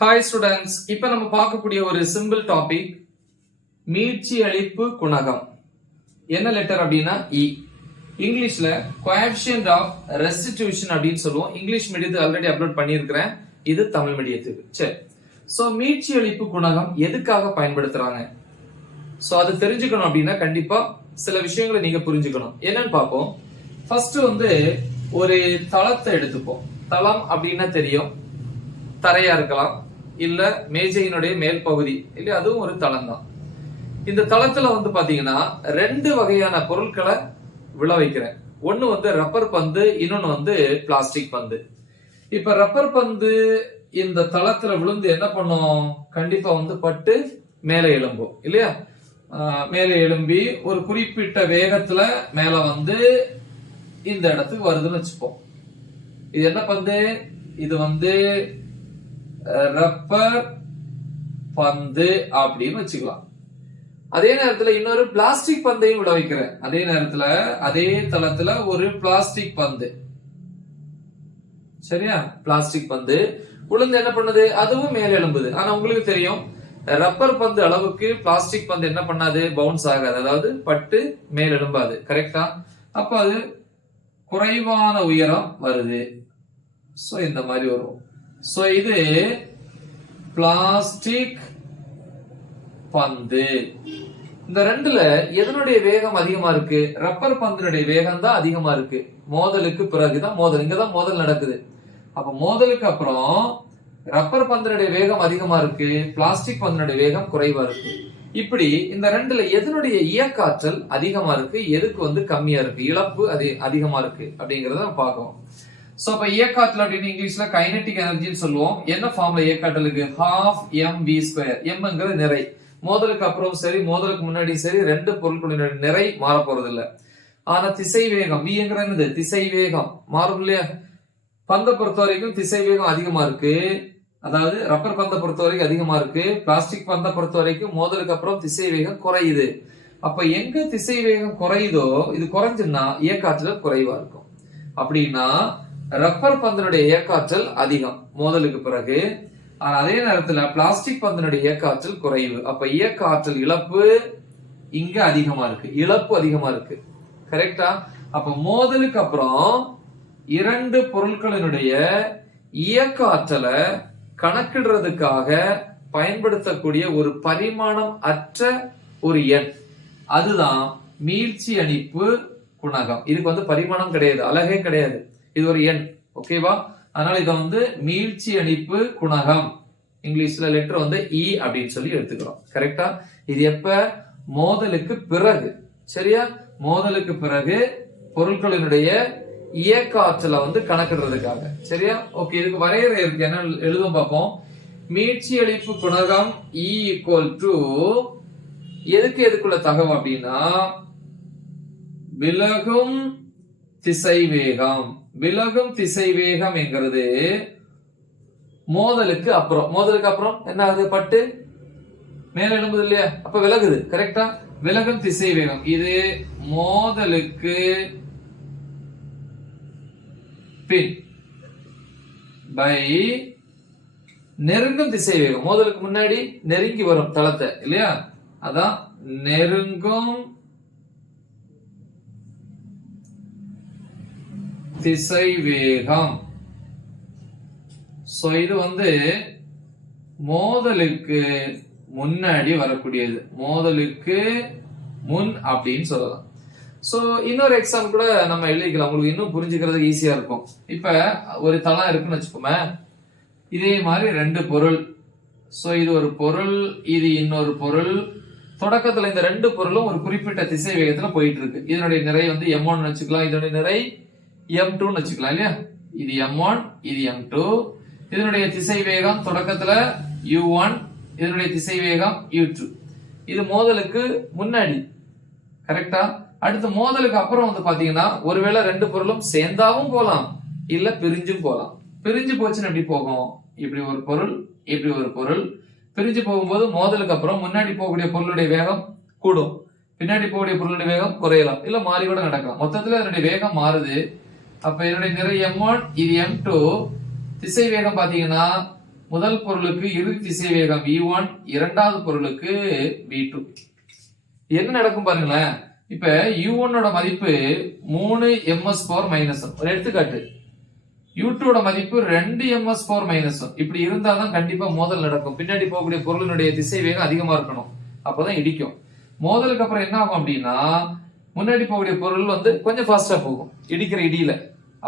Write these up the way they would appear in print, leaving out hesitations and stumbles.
Hi students, இப்ப நம்ம பார்க்கக்கூடிய ஒரு சிம்பிள் டாபிக் மீட்சி அளிப்பு குணகம். என்ன லெட்டர் அப்படின்னா இ. இங்கிலீஷ்ல கோஎஃபிஷியன்ட் ஆஃப் ரெஸ்டிடியூஷன் அப்படின்னு சொல்லுவோம். இங்கிலீஷ் மீடியத்துக்கு ஆல்ரெடி அப்லோட் பண்ணியிருக்கிறேன், இது தமிழ் மீடியத்துக்கு. சரி, சோ மீட்சி அளிப்பு குணகம் எதுக்காக பயன்படுத்துறாங்க? சோ அது தெரிஞ்சுக்கணும் அப்படின்னா கண்டிப்பா சில விஷயங்களை நீங்க புரிஞ்சுக்கணும். என்னன்னு பார்ப்போம். ஃபர்ஸ்ட் ஒரு தளத்தை எடுத்துப்போம். தளம் அப்படின்னா தெரியும், தரையா இருக்கலாம், இல்ல மேஜையினுடைய மேல் பகுதி, இல்ல அதுவும் ஒரு தளம் தான். இந்த தளத்துல பாத்தீங்கன்னா ரெண்டு வகையான பொருட்களை விழ வைக்கிறேன். ஒண்ணு ரப்பர் பந்து, இன்னொன்னு பிளாஸ்டிக் பந்து. இப்ப ரப்பர் பந்து இந்த தளத்துல விழுந்து என்ன பண்ணும்? கண்டிப்பா பட்டு மேலே எழும்பும் இல்லையா? மேலே எழும்பி ஒரு குறிப்பிட்ட வேகத்துல மேல இந்த இடத்துக்கு வருதுன்னு வச்சுப்போம். இது என்ன பந்து? இது ரப்பர் பந்து அப்படின்னு வச்சுக்கலாம். அதே நேரத்துல இன்னொரு பிளாஸ்டிக் பந்தையும் விட வைக்கிறேன். அதே நேரத்துல அதே தளத்துல ஒரு பிளாஸ்டிக் பந்து, சரியா? பிளாஸ்டிக் பந்து உளுந்து என்ன பண்ணுது? அதுவும் மேல எழும்புது. ஆனா உங்களுக்கு தெரியும், ரப்பர் பந்து அளவுக்கு பிளாஸ்டிக் பந்து என்ன பண்ணாது? பவுன்ஸ் ஆகாது, அதாவது பட்டு மேல் எழும்பாது. கரெக்டா? அப்ப அது குறைவான உயரம் வருது. சோ இந்த மாதிரி வரும். சோ இது பிளாஸ்டிக் பந்து. இந்த ரெண்டுல எதனுடைய வேகம் அதிகமா இருக்கு? ரப்பர் பந்தினுடைய வேகம் தான் அதிகமா இருக்கு. மோதலுக்கு பிறகுதான் மோதல், இங்கதான் மோதல் நடக்குது. அப்ப மோதலுக்கு அப்புறம் ரப்பர் பந்தினுடைய வேகம் அதிகமா இருக்கு, பிளாஸ்டிக் பந்தினுடைய வேகம் குறைவா இருக்கு. இப்படி இந்த ரெண்டுல எதனுடைய இயக்காற்றல் அதிகமா இருக்கு, எதுக்கு கம்மியா இருக்கு, இழப்பு அதிகமா இருக்கு அப்படிங்கறத நம்ம பார்க்கணும். சோ அப்ப இயக்காற்றல் அப்படின்னு இங்கிலீஷ்ல கைனெட்டிக் எனர்ஜின்னு சொல்லுவோம். என்ன ஃபார்ம்ல இயக்காற்றலுக்கு? ½ mv². mங்கிறது நிறை. மோதலுக்கு அப்புறம் சரி, மோதலுக்கு முன்னாடி சரி, ரெண்டு பொருட்களின் நிறை மாற போறது இல்ல. ஆனா திசை வேகம் விங்கிறது திசை வேகம் மாறும் இல்லையா? பந்தை பொறுத்த வரைக்கும் திசை வேகம் அதிகமா இருக்கு, அதாவது ரப்பர் பந்தை பொறுத்த வரைக்கும் அதிகமா இருக்கு. பிளாஸ்டிக் பந்தை பொறுத்த வரைக்கும் மோதலுக்கு அப்புறம் திசை வேகம் குறையுது. அப்ப எங்க திசை வேகம் குறையுதோ, இது குறைஞ்சுன்னா இயக்காற்றல் குறைவா இருக்கும். அப்படின்னா ரப்பர் பந்தினுடைய இயக்காற்றல் அதிகம் மோதலுக்கு பிறகு, அதே நேரத்துல பிளாஸ்டிக் பந்தினுடைய இயக்காற்றல் குறைவு. அப்ப இயக்காற்றல் இழப்பு இங்க அதிகமா இருக்கு, இழப்பு அதிகமா இருக்கு. கரெக்டா? அப்ப மோதலுக்கு அப்புறம் இரண்டு பொருட்களினுடைய இயக்க ஆற்றலை கணக்கிடுறதுக்காக பயன்படுத்தக்கூடிய ஒரு பரிமாணம் அற்ற ஒரு எண், அதுதான் மீட்சி அளிப்பு குணகம். இதுக்கு பரிமாணம் கிடையாது, அலகே கிடையாது, இது ஒரு எண். ஓகேவா? அதனால இதை மீட்சி அளிப்பு குணகம், இங்கிலீஷ்ல லெட்டர் இ அப்படின்னு சொல்லி எடுத்துக்கிறோம். கரெக்டா? இது எப்ப? மோதலுக்கு பிறகு. சரியா? மோதலுக்கு பிறகு பொருட்களினுடைய இயக்க ஆற்றலை கணக்கிடுறதுக்காக. சரியா? ஓகே, இதுக்கு வரையறை இருக்கு, என்ன எழுதும் பார்ப்போம். மீட்சி அளிப்பு குணகம் E எதுக்குள்ள தகவல் அப்படின்னா விலகும் திசைவேகம். விலகும் திசைவேகம் என்கிறது மோதலுக்கு அப்புறம் என்ன ஆகுது? பட்டு மேல எழும்புது இல்லையா? அப்ப விலகுது. கரெக்டா? விலகும் திசைவேகம் இது மோதலுக்கு பின் பை நெருங்கும் திசைவேகம். மோதலுக்கு முன்னாடி நெருங்கி வரும் தளத்தை இல்லையா? அதான் நெருங்கும் திசைவேகம். சோ இது மோதலுக்கு முன்னாடி வரக்கூடியது, மோதலுக்கு முன் அப்படின்னு சொல்லலாம். சோ இன்னொரு எக்ஸாம்பிள் கூட நம்ம எழுதிக்கலாம், உங்களுக்கு இன்னும் புரிஞ்சுக்கிறது ஈஸியா இருக்கும். இப்ப ஒரு தளம் இருக்குன்னு வச்சுக்கோமே, இதே மாதிரி ரெண்டு பொருள். சோ இது ஒரு பொருள், இது இன்னொரு பொருள். தொடக்கத்துல இந்த ரெண்டு பொருளும் ஒரு குறிப்பிட்ட திசை வேகத்துல போயிட்டு இருக்கு. இதனுடைய நிறை m1 வச்சுக்கலாம், இதனுடைய நிறை m2 வச்சுக்கலாம் இல்லையா? இது m1, இது m2. இதனுடைய திசை வேகம் தொடக்கத்துல u1, இதனுடைய திசை வேகம் u2. இது மோதலுக்கு முன்னாடி. கரெக்டா? அடுத்து மோதலுக்கு அப்புறம் பாத்தீங்கன்னா ஒருவேளை ரெண்டு பொருளும் சேர்ந்தாவும் போலாம், இல்ல பிரிஞ்சும் போலாம். பிரிஞ்சு போச்சுன்னு எப்படி போகும்? இப்படி ஒரு பொருள், இப்படி ஒரு பொருள் பிரிஞ்சு போகும்போது மோதலுக்கு அப்புறம் முன்னாடி போகக்கூடிய பொருளுடைய வேகம் கூடும், பின்னாடி போகக்கூடிய பொருளுடைய வேகம் குறையலாம், இல்ல மாறி கூட நடக்கலாம். மொத்தத்துல அதனுடைய வேகம் மாறுது. அப்ப இதனுடைய நிறை m1, இது m2. திசை வேகம் பாத்தீங்கன்னா முதல் பொருளுக்கு இறுதி திசைவேகம் v1, இரண்டாவது பொருளுக்கு v2. என்ன நடக்கும் பாருங்களேன். இப்ப u1 ஓட மதிப்பு 3 ms பவர் -1. ஒரு எடுத்துக்காட்டு, u2 ஓட மதிப்பு 2 ms பவர் -1. இப்படி இருந்தாதான் கண்டிப்பா மோதல் நடக்கும். பின்னாடி போகக்கூடிய பொருளினுடைய திசைவேகம் அதிகமா இருக்கணும், அப்பதான் இடிக்கும். மோதலுக்கு அப்புறம் என்ன ஆகும் அப்படின்னா, முன்னாடி போகக்கூடிய பொருள் வந்து கொஞ்சம் ஃபாஸ்டா போகும் இடிக்கிற இடியில.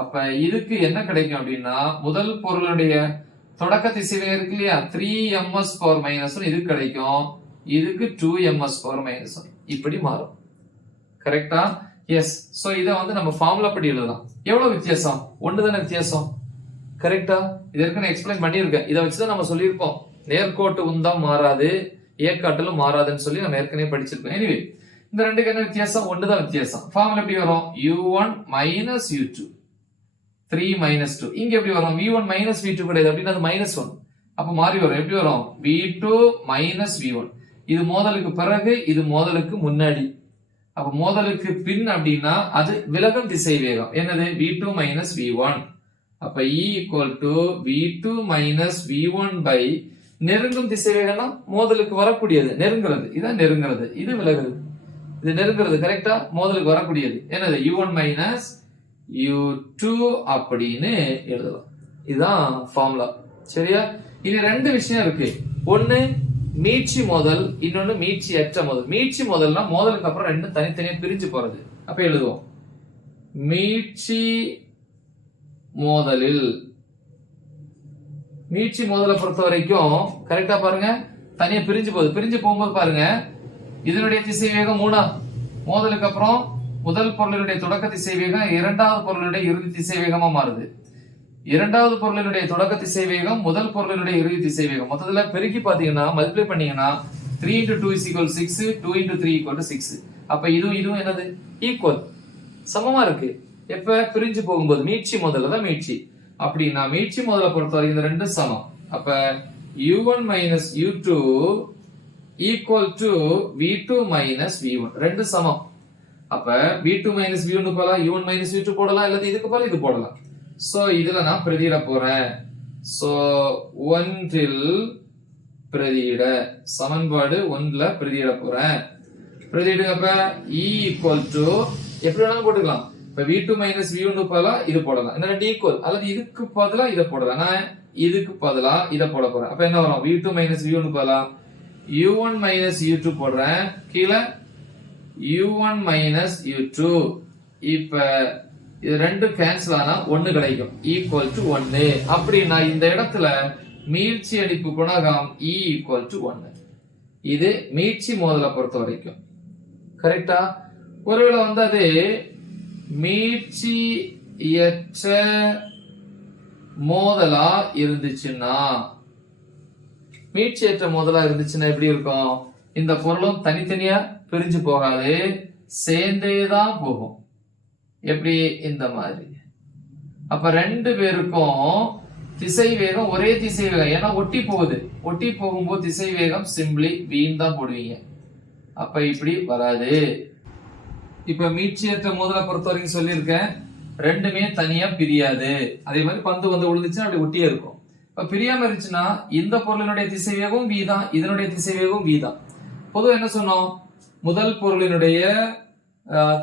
அப்ப இதுக்கு என்ன கிடைக்கும் அப்படின்னா, முதல் பொருளுடைய தொடக்க திசைவேகம் இருக்கு இல்லையா, 3 ms பவர் -1 இது கிடைக்கும். இதுக்கு 2 ms பவர் -1 இப்படி மாறும். கரெக்டா? எஸ். சோ இத வந்து நம்ம ஃபார்முலா படி எழுதலாம். எவ்வளவு வித்தியாசம்? ஒன்று தானே வித்தியாசம். கரெக்டா? இதற்கு நான் எக்ஸ்பிளைன் பண்ணியிருக்கேன். இதை வச்சுதான் நம்ம சொல்லியிருப்போம், நேர்கோட்டு உந்தம் மாறாது, ஏக்காட்டிலும் மாறாதுன்னு சொல்லி நம்ம ஏற்கனவே படிச்சிருக்கோம். எனிவே இந்த ரெண்டுக்கு என்ன வித்தியாசம்? ஒன்றுதான் வித்தியாசம். ஃபார்முலா எப்படி வரும்? u1 minus u2 3 minus 2. இங்க எப்படி வரும்? v1 minus v2 கிடையாது அப்படின்னா அது -1. அப்ப மாறி வரும். எப்படி வரும்? v2 minus v1. இது மோதலுக்கு பிறகு, இது மோதலுக்கு முன்னாடி. அப்ப மோதலுக்கு பின் அப்படின்னா அது விலகும் திசை வேகம். என்னது? v2 minus v1. அப்ப e equal to v2 minus v1 by நெருங்கும் திசை வேகம்னா மோதலுக்கு வரக்கூடியது, நெருங்குறது. இதான் நெருங்குறது, இது விலகுறது. இது நெருங்குறது. கரெக்டா? மோதலுக்கு வரக்கூடியது என்னது? u1 minus u2 அப்படின்னு எழுதலாம். இதுதான் ஃபார்முலா. சரியா? இனி ரெண்டு விஷயம் இருக்கு. ஒன்னு மீட்சி மோதல், இன்னொன்னு மீட்சி அற்ற மோதல். மீட்சி மோதல்னா மோதலுக்கு அப்புறம் ரெண்டும் தனித்தனியா பிரிஞ்சு போறது. அப்ப எழுதுவோம், மீட்சி மோதலில். மீட்சி மோதலை பொறுத்த வரைக்கும் கரெக்டா பாருங்க, தனியா பிரிஞ்சு போகுது. பிரிஞ்சு போகும்போது பாருங்க, இதனுடைய திசை வேகம் 3. மோதலுக்கு அப்புறம் முதல் பொருளினுடைய தொடக்க திசை வேகம் இரண்டாவது பொருளுடைய இறுதி திசை வேகமா மாறுது. இரண்டாவது பொருளினுடைய தொடக்க திசை வேகம் முதல் பொருளினுடைய இறுதி திசை வேகம். மொத்தத்துல பெருக்கி பாத்தீங்கன்னா, மல்டிப்ளை பண்ணீங்கன்னா 3 into 2 is equal 6, 2 into 3 equal to 6. அப்ப இதுவும் என்னது? ஈக்குவல், சமமா இருக்கு. எப்ப? பிரிஞ்சு போகும்போது. மீட்சி மோதல்ல தான் மீட்சி. அப்படின்னா மீட்சி மோதலை பொறுத்த வரைக்கும் இந்த ரெண்டும் சமம். அப்ப u1 minus u2 equal to v2 minus v1. ரெண்டு சமம். அப்ப v2 minus v1 போல u1 minus u2 போடலாம், இல்லது இதுக்கு போல இது போடலாம். சோ இதுல நான் பிரதியிட போறேன். சோ 1 பிரதியிட, சமன்பாடு 1ல பிரதியிட போறேன். பிரதியிடுங்கப்ப e equal to எப்படி வேணாலும் போட்டுக்கலாம். இப்ப v2 minus v1 பதிலா இது போடலாம். இந்த ரெண்டு ஈக்குவல், அல்லது இதுக்கு பதிலா இதை போடலாம். நான் இதுக்கு பதிலா இதை போட போறேன். அப்ப என்ன வரும்? v2 minus v1 பதிலா u1 minus u2 போடுறேன். கீழே u1 minus u2. இப்ப இது ரெண்டு கேன்சல் ஆனா 1 கிடைக்கும், equal to 1. அப்படின்னா இந்த இடத்துல மீட்சி அடிப்பு குணகம் e equal to 1. இது மீட்சி மோதலை பொறுத்த வரைக்கும். கரெக்டா? ஒருவேளை வந்து அது மீட்சியற்ற மோதலா இருந்துச்சுன்னா, மீட்சியற்ற மோதலா இருந்துச்சுன்னா எப்படி இருக்கும்? இந்த பொருளும் தனித்தனியா பிரிஞ்சு போகாது, சேர்ந்தேதான் போகும். எப்படி? இந்த மாதிரி. அப்ப ரெண்டு பேருக்கும் திசை வேகம் ஒரே திசை வேகம். ஏன்னா ஒட்டி போகுது. ஒட்டி போகும்போது திசை வேகம் சிம்பிளி v தான் போடுவீங்க. அப்ப இப்படி வராது. இப்ப மீட்சியற்ற மோதலை பொறுத்த வரைக்கும் சொல்லியிருக்கேன், ரெண்டுமே தனியா பிரியாது. அதே மாதிரி பந்து வந்து விழுந்துச்சுன்னா அப்படி ஒட்டியே இருக்கும். இப்ப பிரியாம இருந்துச்சுன்னா இந்த பொருளினுடைய திசை வேகம் v தான், இதனுடைய திசை வேகம் v தான். பொதுவா என்ன சொன்னோம்? முதல் பொருளினுடைய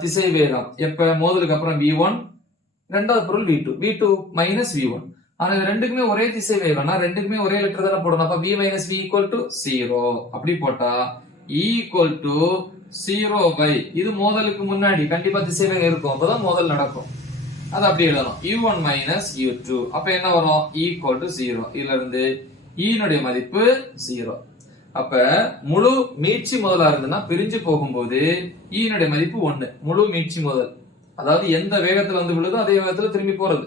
திசை வேகம் எப்ப? மோதலுக்கு அப்புறம் v1, இரண்டாவது பொருள் v2, v2 minus v1. ஆனா இது ரெண்டுக்குமே ஒரே திசை வேகம்னா ரெண்டுக்குமே ஒரே லெட்டர் தானே போடணும். அப்ப v minus v equal to 0. அப்படி போட்டா e equal to 0 by, இது மோதலுக்கு முன்னாடி கண்டிப்பா திசை வேகம் இருக்கும், அப்பதான் மோதல் நடக்கும். அது அப்படி எழுதணும், u1 minus u2. அப்ப என்ன வரும்? equal to 0. இதுல இருந்து e னுடைய மதிப்பு 0. அப்ப முழு மீட்சி மோதலா இருந்ததுன்னா பிரிஞ்சு போகும்போது e னுடைய மதிப்பு 1. முழு மீட்சி மோதல், அதாவது எந்த வேகத்துல வந்து விழுதோ அதே வேகத்துல திரும்பி போறது.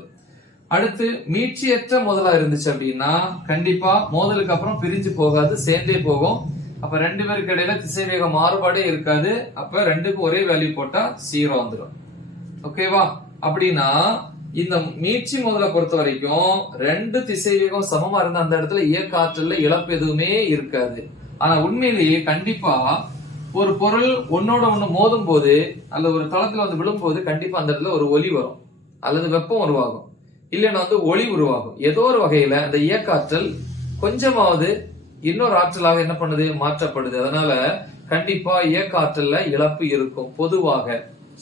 அடுத்து மீட்சியற்ற மோதலா இருந்துச்சு அப்படின்னா கண்டிப்பா மோதலுக்கு அப்புறம் பிரிஞ்சு போகாது, சேர்ந்தே போகும். அப்ப ரெண்டு பேருக்கு இடையில திசை வேக மாறுபாடே இருக்காது. அப்ப ரெண்டுக்கும் ஒரே வேல்யூ போட்டா 0 வந்துடும். ஓகேவா? அப்படின்னா இந்த மீட்சி மோதலை பொறுத்த வரைக்கும் ரெண்டு திசை வேகம் சமமா இருந்தா அந்த இடத்துல இயக்க ஆற்றல்ல இழப்பு எதுவுமே இருக்காது. ஆனா உண்மையிலேயே கண்டிப்பா ஒரு பொருள் ஒன்னோட ஒண்ணு மோதும் போது அல்லது ஒரு தளத்துல வந்து விழும்போது கண்டிப்பா அந்த இடத்துல ஒரு ஒலி வரும், அல்லது வெப்பம் உருவாகும், இல்லைன்னா வந்து ஒளி உருவாகும். ஏதோ ஒரு வகையில அந்த இயக்க ஆற்றல் கொஞ்சமாவது இன்னொரு ஆற்றலாக என்ன பண்ணுது, மாற்றப்படுது. அதனால கண்டிப்பா இயக்க ஆற்றல்ல இழப்பு இருக்கும் பொதுவாக.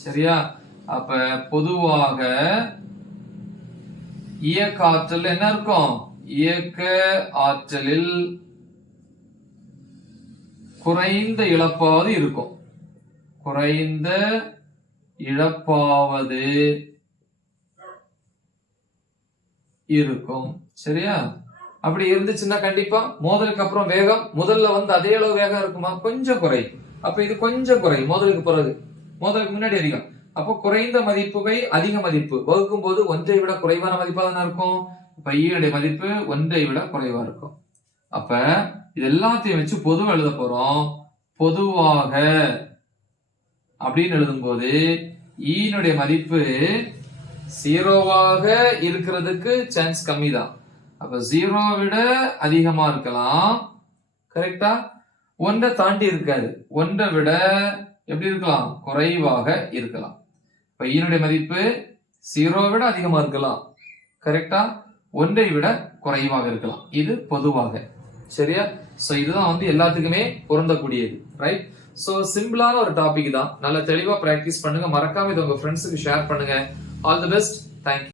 சரியா? அப்ப பொதுவாக இயக்க ஆற்றல் என்ன இருக்கும், இயக்க ஆற்றலில் குறைந்த இழப்பாவது இருக்கும், குறைந்த இழப்பாவது இருக்கும். சரியா? அப்படி இருந்துச்சுன்னா கண்டிப்பா மோதலுக்கு அப்புறம் வேகம் முதல்ல வந்து அதே அளவு வேகம் இருக்குமா, கொஞ்சம் குறை. அப்ப இது கொஞ்சம் குறை மோதலுக்கு பிறகு, மோதலுக்கு முன்னாடி அதிகம். அப்போ குறைந்த மதிப்புகை அதிக மதிப்பு வகுக்கும் போது ஒன்றை விட குறைவான மதிப்பா தானே இருக்கும். அப்ப ஈனுடைய மதிப்பு ஒன்றை விட குறைவா இருக்கும். அப்ப இது எல்லாத்தையும் வச்சு பொதுவா எழுத போறோம். பொதுவாக அப்படின்னு எழுதும் போது ஈனுடைய மதிப்பு 0வாக இருக்கிறதுக்கு சான்ஸ் கம்மி தான். அப்ப 0 விட அதிகமா இருக்கலாம். கரெக்டா? 1 தாண்டி இருக்காது, 1 விட எப்படி இருக்கலாம், குறைவாக இருக்கலாம். இப்ப ஈனுடைய மதிப்பு 0 விட அதிகமா இருக்கலாம். கரெக்டா? 1 விட குறைவாக இருக்கலாம். இது பொதுவாக. சரியா? சோ இதுதான் வந்து எல்லாத்துக்குமே பொருந்தக்கூடியது. ரைட்? சோ சிம்பிளான ஒரு டாபிக் தான். நல்ல தெளிவா பிராக்டிஸ் பண்ணுங்க. மறக்காம இதை உங்க ஃப்ரெண்ட்ஸுக்கு ஷேர் பண்ணுங்க. All the best. தேங்க்யூ.